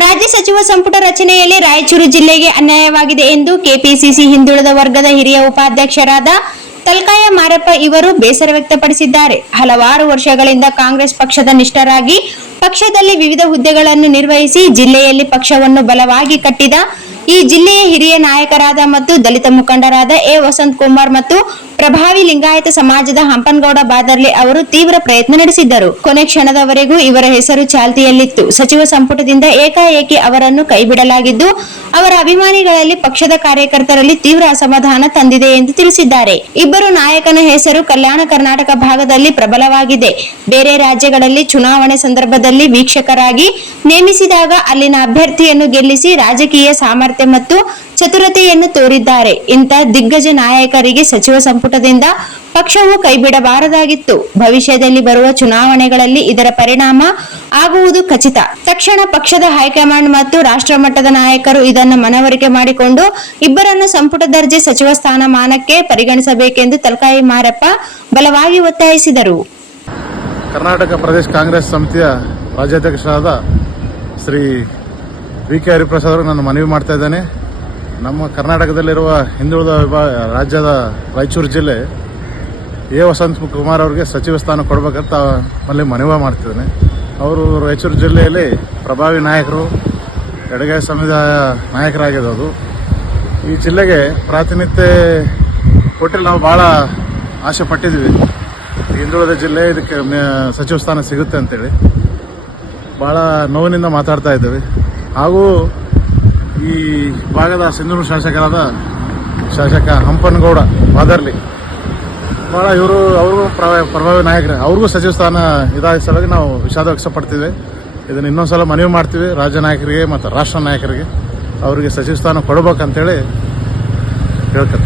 ರಾಜ್ಯ ಸಚಿವ ಸಂಪುಟ ರಚನೆಯಲ್ಲಿ ರಾಯಚೂರು ಜಿಲ್ಲೆಗೆ ಅನ್ಯಾಯವಾಗಿದೆ ಎಂದು ಕೆಪಿಸಿಸಿ ಹಿಂದುಳಿದ ವರ್ಗದ ಹಿರಿಯ ಉಪಾಧ್ಯಕ್ಷರಾದ ತಲ್ಕಾಯ ಮಾರಪ್ಪ ಇವರು ಬೇಸರ ವ್ಯಕ್ತಪಡಿಸಿದ್ದಾರೆ. ಹಲವಾರು ವರ್ಷಗಳಿಂದ ಕಾಂಗ್ರೆಸ್ ಪಕ್ಷದ ನಿಷ್ಠರಾಗಿ ಪಕ್ಷದಲ್ಲಿ ವಿವಿಧ ಹುದ್ದೆಗಳನ್ನು ನಿರ್ವಹಿಸಿ ಜಿಲ್ಲೆಯಲ್ಲಿ ಪಕ್ಷವನ್ನು ಬಲವಾಗಿ ಕಟ್ಟಿದ ಈ ಜಿಲ್ಲೆಯ ಹಿರಿಯ ನಾಯಕರಾದ ಮತ್ತು ದಲಿತ ಮುಖಂಡರಾದ ಎ ವಸಂತ್ ಕುಮಾರ್ ಮತ್ತು ಪ್ರಭಾವಿ ಲಿಂಗಾಯತ ಸಮಾಜದ ಹಂಪನಗೌಡ ಬಾದರ್ಲಿ ಅವರು ತೀವ್ರ ಪ್ರಯತ್ನ ನಡೆಸಿದ್ದರು. ಕೊನೆ ಕ್ಷಣದವರೆಗೂ ಇವರ ಹೆಸರು ಚಾಲ್ತಿಯಲ್ಲಿತ್ತು. ಸಚಿವ ಸಂಪುಟದಿಂದ ಏಕಾಏಕಿ ಅವರನ್ನು ಕೈಬಿಡಲಾಗಿದ್ದು ಅವರ ಅಭಿಮಾನಿಗಳಲ್ಲಿ ಪಕ್ಷದ ಕಾರ್ಯಕರ್ತರಲ್ಲಿ ತೀವ್ರ ಅಸಮಾಧಾನ ತಂದಿದೆ ಎಂದು ತಿಳಿಸಿದ್ದಾರೆ. ಇಬ್ಬರು ನಾಯಕನ ಹೆಸರು ಕಲ್ಯಾಣ ಕರ್ನಾಟಕ ಭಾಗದಲ್ಲಿ ಪ್ರಬಲವಾಗಿದೆ. ಬೇರೆ ರಾಜ್ಯಗಳಲ್ಲಿ ಚುನಾವಣೆ ಸಂದರ್ಭದಲ್ಲಿ ವೀಕ್ಷಕರಾಗಿ ನೇಮಿಸಿದಾಗ ಅಲ್ಲಿನ ಅಭ್ಯರ್ಥಿಯನ್ನು ಗೆಲ್ಲಿಸಿ ರಾಜಕೀಯ ಸಾಮರ್ಥ್ಯ ಮತ್ತು ಚತುರತೆಯನ್ನು ತೋರಿದ್ದಾರೆ. ಇಂಥ ದಿಗ್ಗಜ ನಾಯಕರಿಗೆ ಸಚಿವ ಸಂಪುಟದಿಂದ ಪಕ್ಷವು ಕೈಬಿಡಬಾರದಾಗಿತ್ತು. ಭವಿಷ್ಯದಲ್ಲಿ ಬರುವ ಚುನಾವಣೆಗಳಲ್ಲಿ ಇದರ ಪರಿಣಾಮ ಆಗುವುದು ಖಚಿತ. ತಕ್ಷಣ ಪಕ್ಷದ ಹೈಕಮಾಂಡ್ ಮತ್ತು ರಾಷ್ಟ್ರ ಮಟ್ಟದ ನಾಯಕರು ಇದನ್ನು ಮನವರಿಕೆ ಮಾಡಿಕೊಂಡು ಇಬ್ಬರನ್ನು ಸಂಪುಟ ದರ್ಜೆ ಸಚಿವ ಸ್ಥಾನಮಾನಕ್ಕೆ ಪರಿಗಣಿಸಬೇಕೆಂದು ತಲ್ಕಾಯಿ ಮಾರಪ್ಪ ಬಲವಾಗಿ ಒತ್ತಾಯಿಸಿದರು. ಕರ್ನಾಟಕ ಪ್ರದೇಶ ಕಾಂಗ್ರೆಸ್ ಸಮಿತಿಯ ರಾಜ್ಯಾಧ್ಯಕ್ಷರಾದ ಶ್ರೀ ವಿ.ಕೆ. ಹರಿಪ್ರಸಾದ್ ಅವರು ನಾನು ಮನವಿ ಮಾಡ್ತಾ ಇದ್ದೇನೆ. ನಮ್ಮ ಕರ್ನಾಟಕದಲ್ಲಿರುವ ಹಿಂದುಳಿದ ರಾಜ್ಯದ ರಾಯಚೂರು ಜಿಲ್ಲೆ ಎ ವಸಂತ್ ಕುಮಾರ್ ಅವರಿಗೆ ಸಚಿವ ಸ್ಥಾನ ಕೊಡಬೇಕಂತ ಅಲ್ಲಿ ಮನವಿ ಮಾಡ್ತಿದ್ದೇನೆ. ಅವರು ರಾಯಚೂರು ಜಿಲ್ಲೆಯಲ್ಲಿ ಪ್ರಭಾವಿ ನಾಯಕರು, ಎಡಗೈ ಸಮುದಾಯ ನಾಯಕರಾಗಿರೋದು. ಈ ಜಿಲ್ಲೆಗೆ ಪ್ರಾತಿನಿಧ್ಯ ಕೊಟ್ಟಿಲ್ಲ. ನಾವು ಭಾಳ ಆಸೆ ಪಟ್ಟಿದ್ವಿ ಹಿಂದುಳಿದ ಜಿಲ್ಲೆ ಇದಕ್ಕೆ ಸಚಿವ ಸ್ಥಾನ ಸಿಗುತ್ತೆ ಅಂತೇಳಿ ಭಾಳ ನೋವಿನಿಂದ ಮಾತಾಡ್ತಾ ಇದ್ದೇವೆ. ಹಾಗೂ ಈ ಭಾಗದ ಸಿಂಧನೂರು ಶಾಸಕ ಹಂಪನಗೌಡ ಬಾದರ್ಲಿ ಭಾಳ ಅವರು ಪ್ರಭಾವಿ ನಾಯಕರು. ಅವ್ರಿಗೂ ಸಚಿವ ಸ್ಥಾನ ಇದಾದ ಸಲುವಾಗಿ ನಾವು ವಿಷಾದ ವ್ಯಕ್ತಪಡ್ತೀವಿ. ಇದನ್ನು ಇನ್ನೊಂದ್ಸಲ ಮನವಿ ಮಾಡ್ತೀವಿ ರಾಜ್ಯ ನಾಯಕರಿಗೆ ಮತ್ತು ರಾಷ್ಟ್ರ ನಾಯಕರಿಗೆ ಅವರಿಗೆ ಸಚಿವ ಸ್ಥಾನ ಕೊಡಬೇಕಂತೇಳಿ ಹೇಳ್ತಾರೆ.